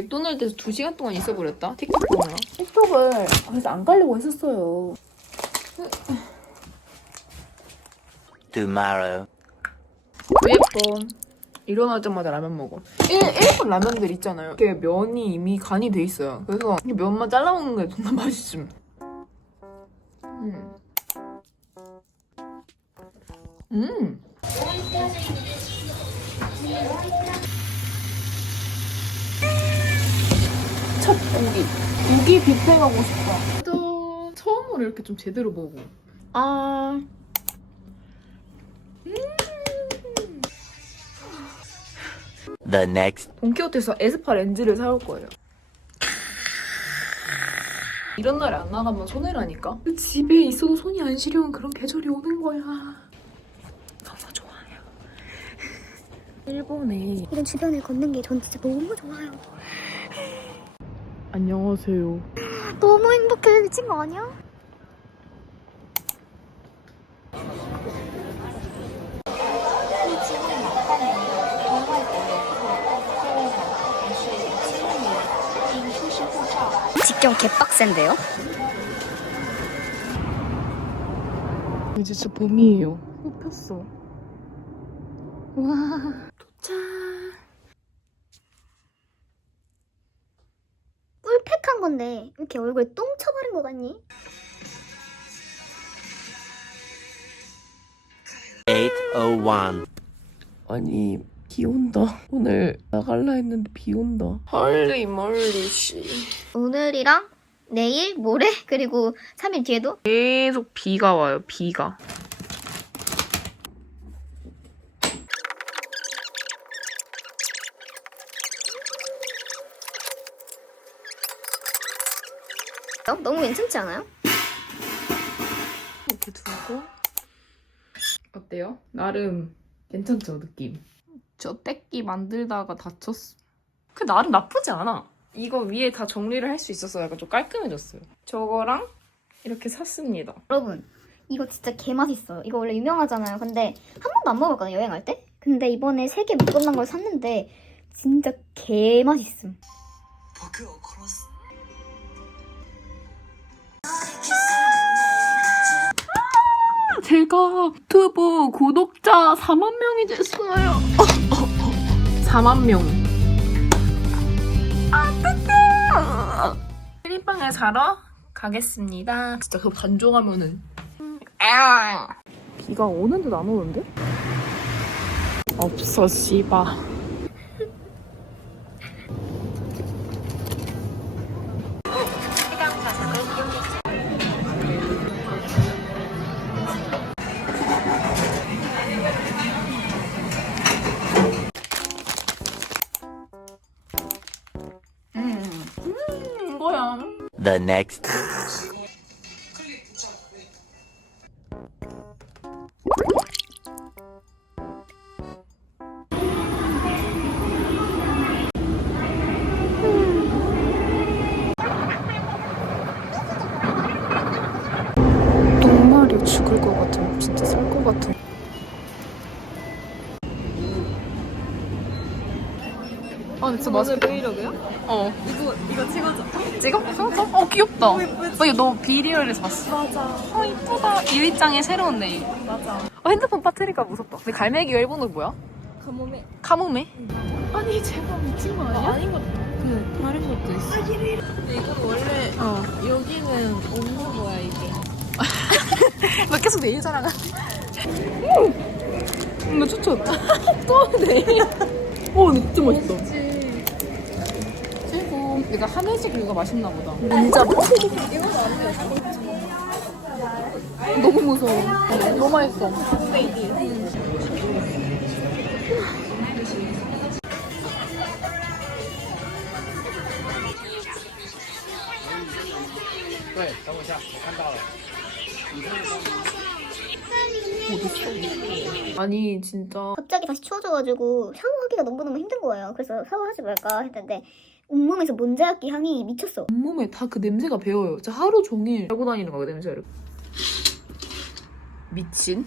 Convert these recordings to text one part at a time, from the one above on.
맥도날드에서 2시간 동안 있어버렸다. 틱톡 보느라. 틱톡을 그래서 안 가려고 했었어요. tomorrow. 예뻐. 일어나자마자 라면 먹어. 일, 일본 라면들 있잖아요. 이게 면이 이미 간이 돼 있어요. 그래서 이 면만 잘라 먹는 게 존나 맛있음. 음. 음. 첫 고기. 고기 뷔페 가고 싶다. 또 처음으로 이렇게 좀 제대로 먹어. 아. The next 돈키호테에서 에스파 렌즈를 사올 거예요. 이런 날에 안 나가면 손해라니까. 집에 있어도 손이 안 시려운 그런 계절이 오는 거야. 너무 좋아요. 일본에 이런 주변을 걷는 게 전 진짜 너무 좋아요. 안녕하세요. 너무 행복해 미친 거 아니야? 직경 개빡센데요? 이제 진짜 봄이에요. 꽃 폈어. 와 도착. 꿀팩한 건데 왜 이렇게 얼굴에 똥 쳐버린 거 같니? 801. 아니 비 온다. 오늘 나갈라 했는데 비 온다. 헐리 멀리 씨. 오늘이랑 내일, 모레 그리고 3일 뒤에도 계속 비가 와요. 비가. 어? 너무 괜찮지 않아요? 이렇게 두고 어때요? 나름 괜찮죠 느낌? 저 떼끼 만들다가 다쳤어 그 나름 나쁘지 않아 이거 위에 다 정리를 할 수 있어서 약간 좀 깔끔해졌어요 저거랑 이렇게 샀습니다 여러분 이거 진짜 개맛있어요. 이거 원래 유명하잖아요. 근데 한 번도 안 먹어봤거든요. 여행할 때. 근데 이번에 세 개 묶음난 걸 샀는데 진짜 개맛있음. 제가 유튜브 구독자 4만 명이 됐어요. 4만 명. 어떡해 크림빵을 사러 가겠습니다. 진짜 그거 반종하면은. 아. 비가 오는 듯안 오는데? 없어 씨바 The next. 똥말이 죽을 것 같은 진짜 살 것 같은 아 진짜 맛있겠 브이로그야? 어 이거 이거 찍어줘 찍어? 진짜? 어 귀엽다 어, 이거 너 비리얼에서 봤어 맞아 어 이쁘다 유리짱의 새로운 네일 맞아 어, 핸드폰 배터리가 무섭다 근데 갈매기가 일본어로 뭐야? 카모메 카모메? 아니 제발 미친 거 아니야? 아닌 것 그, 다른 것도 있어 이거 원래 어 여기는 없는 거야 이게 나 계속 내일 자랑하. 음, 나 추천. 또 내일. 어, 근데 진짜 맛있어. 내가 하늘색 이거 맛있나 보다. 진짜 너무 무서워. 너무 맛있어. 아니 진짜 갑자기 다시 추워져가지고 샤워 하기가 너무너무 힘든 거예요. 그래서 샤워하지 말까 했는데 온몸에서 먼지약기 향이 미쳤어. 온몸에 다 그 냄새가 배어요. 진짜 하루 종일 알고 다니는 거야, 그 냄새를. 미친.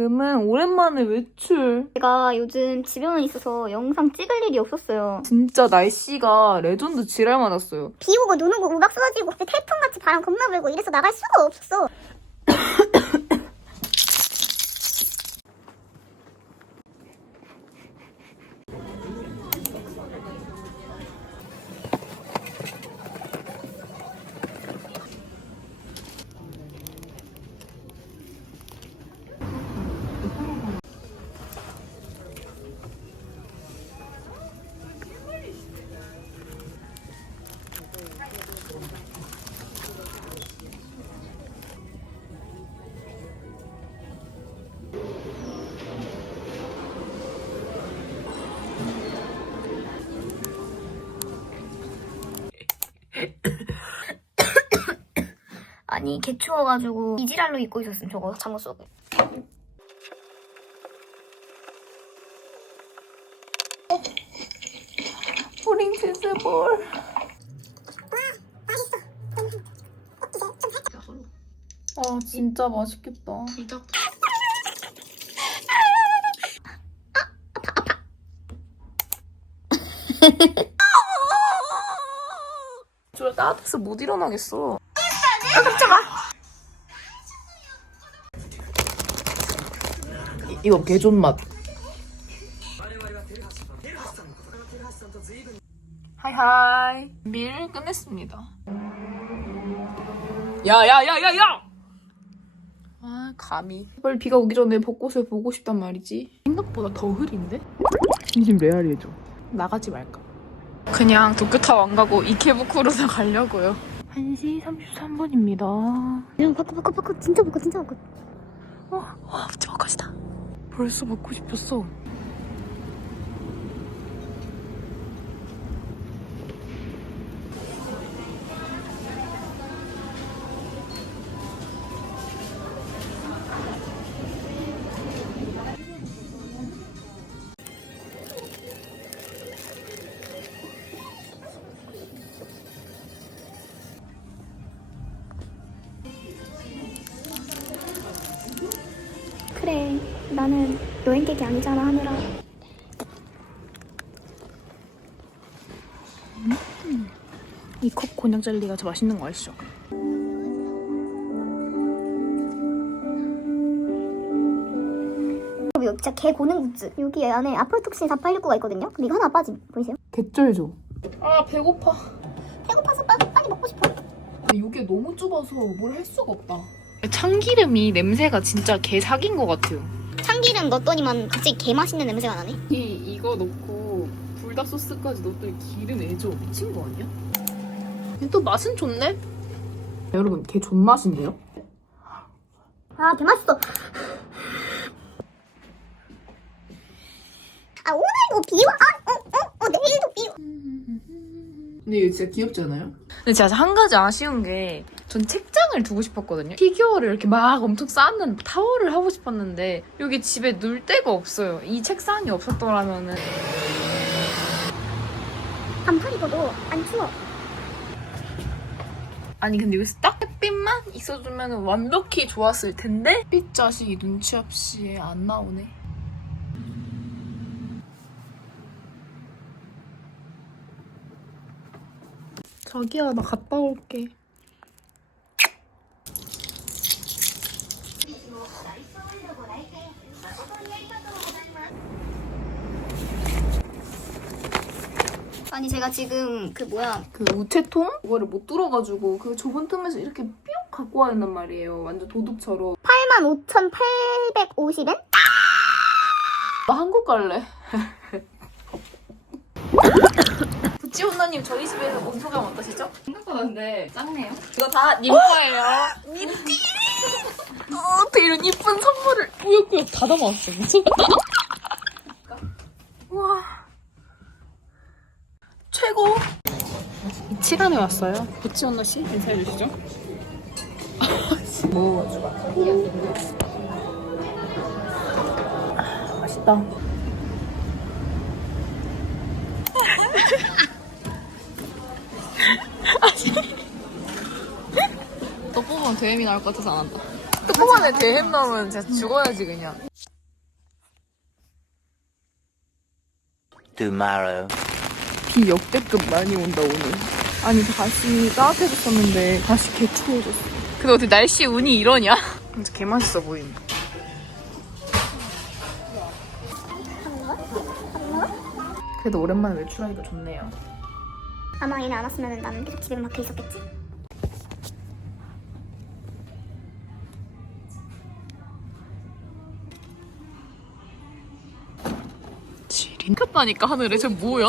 지금은 오랜만에 외출. 제가 요즘 집에만 있어서 영상 찍을 일이 없었어요. 진짜 날씨가 레전드 지랄 맞았어요. 비 오고 눈 오고 우박 쏟아지고 태풍같이 바람 겁나 불고 이래서 나갈 수가 없었어. 아니 개 추워가지고 이지랄로 입고 있었음 저거 잠옷 속에. 프린세스볼. 아 진짜 맛있겠다. 저 따뜻해서 못 일어나겠어. 이- 이거 개존 맛. 밀 끝냈습니다. 야야야야야! 아 감히. 빨리 비가 오기 전에 벚꽃을 보고 싶단 말이지. 생각보다 더 흐린데? 진심 레알해줘. 나가지 말까? 그냥 도쿄타워 안 가고 이케부쿠로나 가려고요. 1시 33분입니다. 야, 바꿔, 바꿔, 바꿔. 진짜 바꿔, 진짜 바꿔. 와, 저까지다. 벌써 먹고 싶었어. 나는 여행객이 아니잖아, 하늘아. 이컵 곤약 젤리가 더 맛있는 거 아시죠? 여기 진짜 개 고는 굿즈. 여기 안에 아폴톡신 4869가 있거든요. 근데 이거 하나 빠짐. 보이세요? 개쩔죠? 아 배고파. 배고파서 빨리, 빨리 먹고 싶어. 이게 너무 좁아서 뭘 할 수가 없다. 참기름이 냄새가 진짜 개 사긴 것 같아요. 참기름 넣었더니만 갑자기 개 맛있는 냄새가 나네. 이 이거 넣고 불닭 소스까지 넣었더니 기름 애죠 미친 거 아니야? 또 맛은 좋네. 여러분 개 존맛인데요? 아, 개 맛있어. 아, 오늘도 비 와? 아, 어, 어, 어, 내일도 비 와. 근데 이거 진짜 귀엽지 않아요? 근데 진짜 한 가지 아쉬운 게 전 책 장을 두고 싶었거든요. 피규어를 이렇게 막 엄청 쌓는 타워를 하고 싶었는데 여기 집에 놀 데가 없어요. 이 책상이 없었더라면은 반팔 입어도 안 추워. 아니 근데 여기서 딱 햇빛만 있어주면 완벽히 좋았을 텐데 햇빛 자식이 눈치 없이 안 나오네. 자기야 나 갔다 올게. 아니 제가 지금 그 뭐야 그 우체통 그거를 못 뚫어가지고 그 좁은 틈에서 이렇게 뿅 갖고 와 있단 말이에요. 완전 도둑처럼. 85,850엔? 나 한국 갈래. 부찌 혼나님 저희 집에서 온 소감 어떠시죠? 생각보다 근데 짱네요. 이거 다 님 거예요. 어, 어떻게 이런 이쁜 선물을 꾸역꾸역 다 담아왔어. 미쳤다. 시간에 왔어요. 고치언나 씨 인사해 주시죠. 뭐 맛있다. 너 뽑으면 대햄이 나올 것 같아서 안 한다. 또 뽑아내 대햄 나오면 진짜 음. 죽어야지 그냥. tomorrow. 비 역대급 많이 온다 오늘. 아니 다시 따뜻해졌었는데 다시 개 추워졌어. 근데 어떻게 날씨 운이 이러냐? 진짜 개 맛있어 보인다. 그래도 오랜만에 외출하니까 좋네요. 아마 얘네 안 왔으면 나는 계속 집에 막혀 있었겠지? 지린 켰다니까 하늘에 저 뭐야?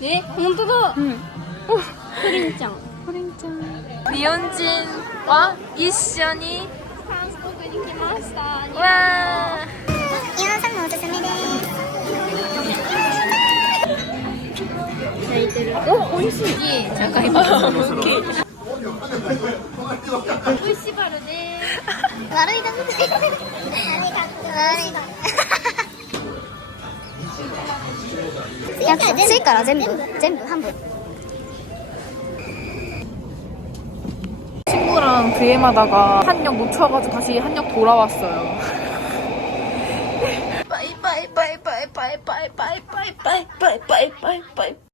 え本当だ。うん。トリンちゃん。コリンちゃん。日本人は一緒に。韓国に来ました。わ岩さんのおすすめです。ー。お、美味しい。じゃがい。も。ウイシバルです悪い。だけ悪い。か悪い。か 쓸 거라 전부 전부 한분 친구랑 VM하다가 한역 놓쳐가지고 다시 한역 돌아왔어요. 빠이 빠이 빠이 빠이 빠이 빠이 빠이 빠이 빠이 빠이 빠이 빠이